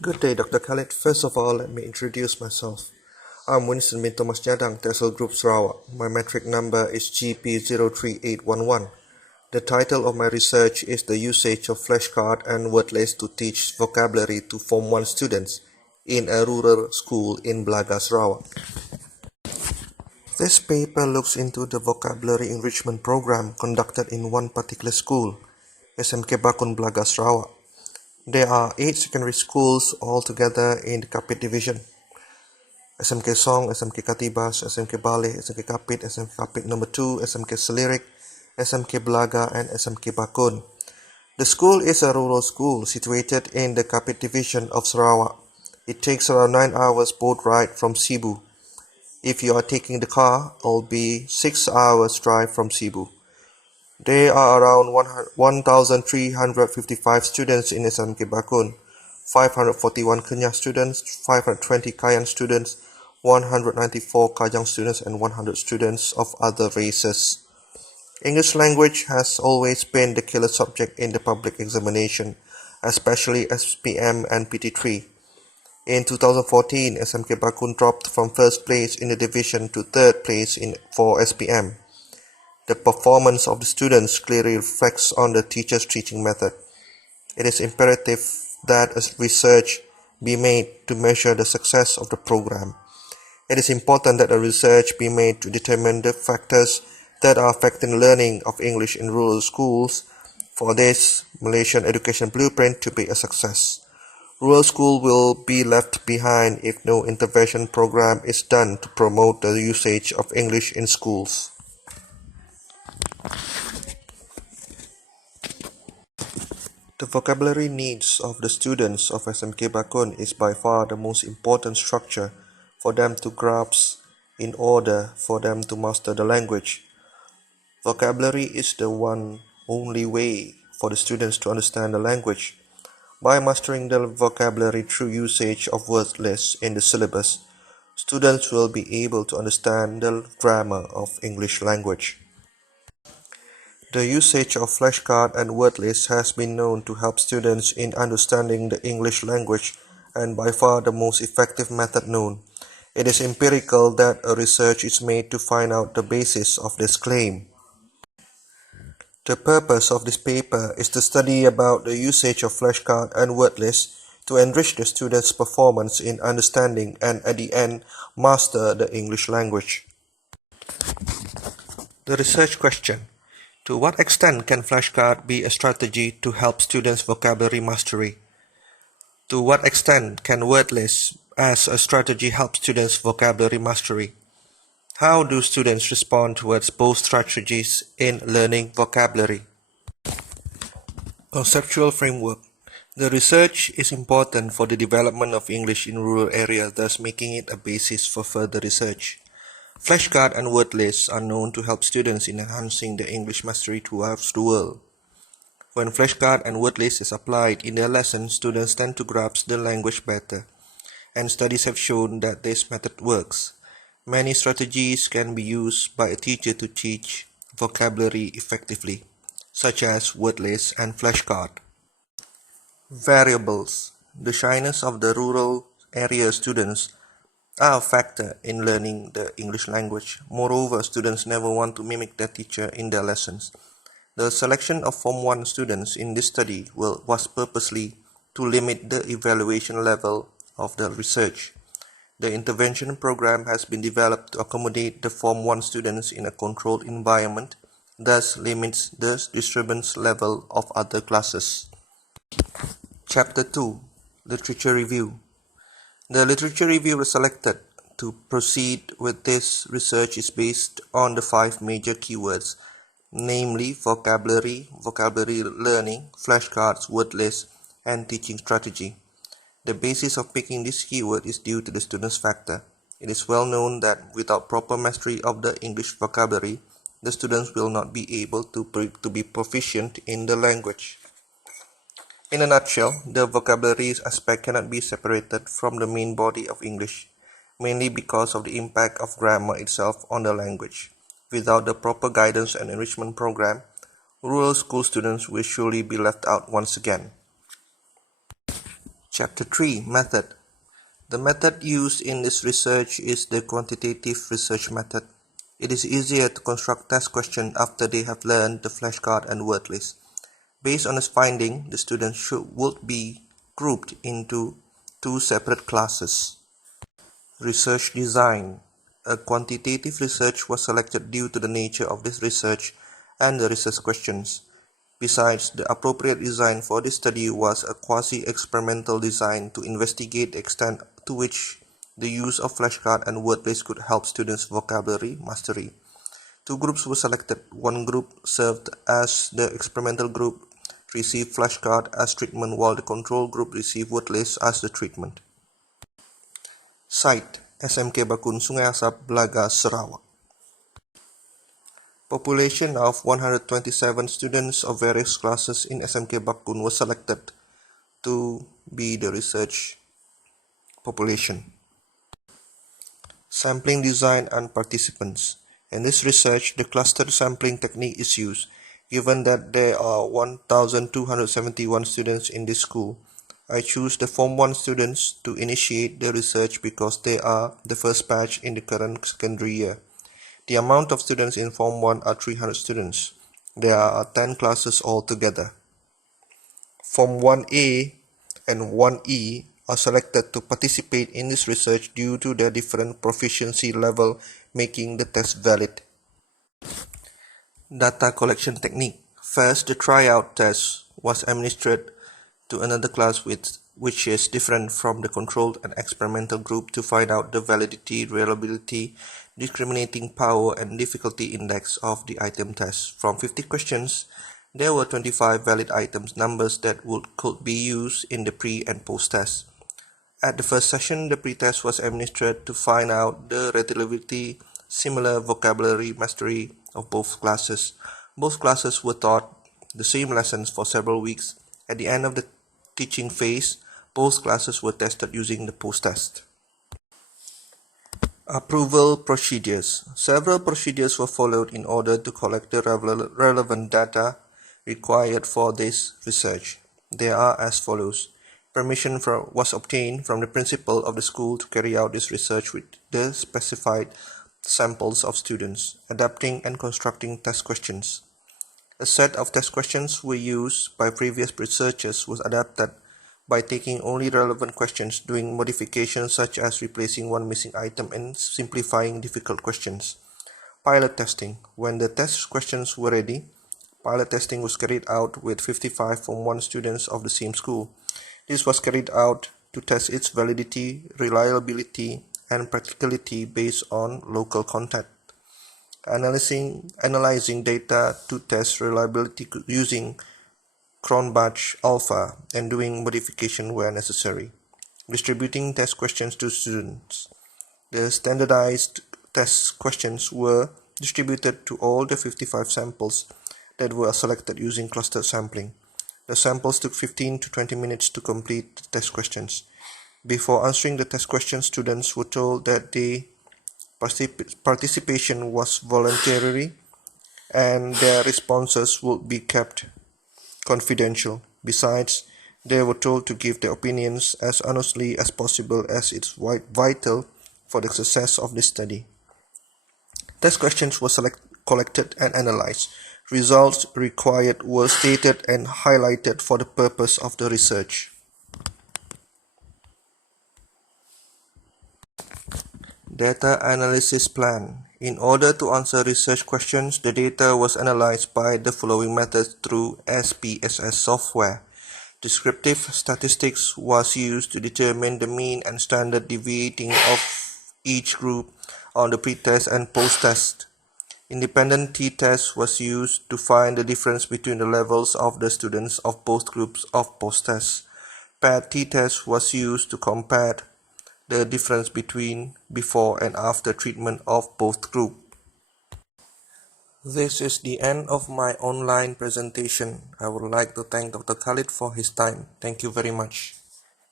Good day, Dr. Khalid. First of all, let me introduce myself. I'm Winston bin Thomas Jadang, Tesel Group Sarawak. My metric number is GP03811. The title of my research is the usage of flashcard and word lists to teach vocabulary to Form 1 students in a rural school in Blaga, Sarawak. This paper looks into the vocabulary enrichment program conducted in one particular school, SMK Bakun Blaga, Sarawak. There are 8 secondary schools altogether in the Kapit division. SMK Song, SMK Katibas, SMK Bale, SMK Kapit, SMK Kapit No. 2, SMK Selirik, SMK Blaga, and SMK Bakun. The school is a rural school situated in the Kapit division of Sarawak. It takes around 9 hours boat ride from Cebu. If you are taking the car, it will be 6 hours drive from Cebu. There are around 1,355 students in SMK Bakun, 541 Kenyah students, 520 Kayan students, 194 Kajang students, and 100 students of other races. English language has always been the killer subject in the public examination, especially SPM and PT3. In 2014, SMK Bakun dropped from first place in the division to third place for SPM. The performance of the students clearly reflects on the teacher's teaching method. It is imperative that research be made to measure the success of the program. It is important that a research be made to determine the factors that are affecting learning of English in rural schools for this Malaysian education blueprint to be a success. Rural school will be left behind if no intervention program is done to promote the usage of English in schools. The vocabulary needs of the students of SMK Bakun is by far the most important structure for them to grasp in order for them to master the language. Vocabulary is the only way for the students to understand the language. By mastering the vocabulary through usage of word lists in the syllabus, students will be able to understand the grammar of English language. The usage of flashcard and word lists has been known to help students in understanding the English language and by far the most effective method known. It is empirical that a research is made to find out the basis of this claim. The purpose of this paper is to study about the usage of flashcard and word lists to enrich the students' performance in understanding and at the end master the English language. The research question: to what extent can flashcard be a strategy to help students' vocabulary mastery? To what extent can word lists as a strategy help students' vocabulary mastery? How do students respond towards both strategies in learning vocabulary? Conceptual framework. The research is important for the development of English in rural areas, thus making it a basis for further research. Flashcard and word lists are known to help students in enhancing their English mastery throughout the world. When flashcard and word list is applied in their lessons, students tend to grasp the language better, and studies have shown that this method works. Many strategies can be used by a teacher to teach vocabulary effectively, such as word lists and flashcard. Variables. The shyness of the rural area students are a factor in learning the English language. Moreover, students never want to mimic their teacher in their lessons. The selection of Form 1 students in this study was purposely to limit the evaluation level of the research. The intervention program has been developed to accommodate the Form 1 students in a controlled environment, thus limits the disturbance level of other classes. Chapter 2. Literature Review. The literature review was selected to proceed with this research is based on the 5 major keywords, namely vocabulary, vocabulary learning, flashcards, word lists, and teaching strategy. The basis of picking this keyword is due to the student's factor. It is well known that without proper mastery of the English vocabulary, the students will not be able to be proficient in the language. In a nutshell, the vocabulary aspect cannot be separated from the main body of English, mainly because of the impact of grammar itself on the language. Without the proper guidance and enrichment program, rural school students will surely be left out once again. Chapter 3 Method. The method used in this research is the quantitative research method. It is easier to construct test questions after they have learned the flashcard and word list. Based on this finding, the students would be grouped into two separate classes. Research design. A quantitative research was selected due to the nature of this research and the research questions. Besides, the appropriate design for this study was a quasi-experimental design to investigate the extent to which the use of flashcard and word list could help students' vocabulary mastery. Two groups were selected. One group served as the experimental group, received flashcard as treatment, while the control group received word list as the treatment. Site: SMK Bakun Sungai Asap, Blaga, Sarawak. Population of 127 students of various classes in SMK Bakun was selected to be the research population. Sampling design and participants. In this research, the clustered sampling technique is used. Given that there are 1,271 students in this school, I choose the Form 1 students to initiate the research because they are the first batch in the current secondary year. The amount of students in Form 1 are 300 students. There are 10 classes altogether. Form 1A and 1E are selected to participate in this research due to their different proficiency level, making the test valid. Data collection technique. First, the tryout test was administered to another class which is different from the controlled and experimental group to find out the validity, reliability, discriminating power, and difficulty index of the item test. From 50 questions, there were 25 valid items numbers that could be used in the pre and post test. At the first session, the pre-test was administered to find out the relatively similar vocabulary mastery of both classes. Both classes were taught the same lessons for several weeks. At the end of the teaching phase, both classes were tested using the post-test. Approval procedures. Several procedures were followed in order to collect the relevant data required for this research. They are as follows. Permission was obtained from the principal of the school to carry out this research with the specified samples of students, adapting and constructing test questions. A set of test questions were used by previous researchers was adapted by taking only relevant questions, doing modifications such as replacing one missing item and simplifying difficult questions. Pilot testing. When the test questions were ready, pilot testing was carried out with 55 Form 1 students of the same school. This was carried out to test its validity, reliability, and practicality based on local context. Analyzing data to test reliability using Cronbach alpha and doing modification where necessary. Distributing test questions to students. The standardized test questions were distributed to all the 55 samples that were selected using cluster sampling. The samples took 15 to 20 minutes to complete the test questions. Before answering the test questions, students were told that their participation was voluntary and their responses would be kept confidential. Besides, they were told to give their opinions as honestly as possible as it's vital for the success of the study. Test questions were collected and analyzed. Results required were stated and highlighted for the purpose of the research. Data analysis plan. In order to answer research questions, the data was analyzed by the following methods through SPSS software. Descriptive statistics was used to determine the mean and standard deviating of each group on the pre-test and post-test. Independent t-test was used to find the difference between the levels of the students of both groups of post-test. Paired t-test was used to compare the difference between before and after treatment of both groups. This is the end of my online presentation. I would like to thank Dr. Khalid for his time. Thank you very much.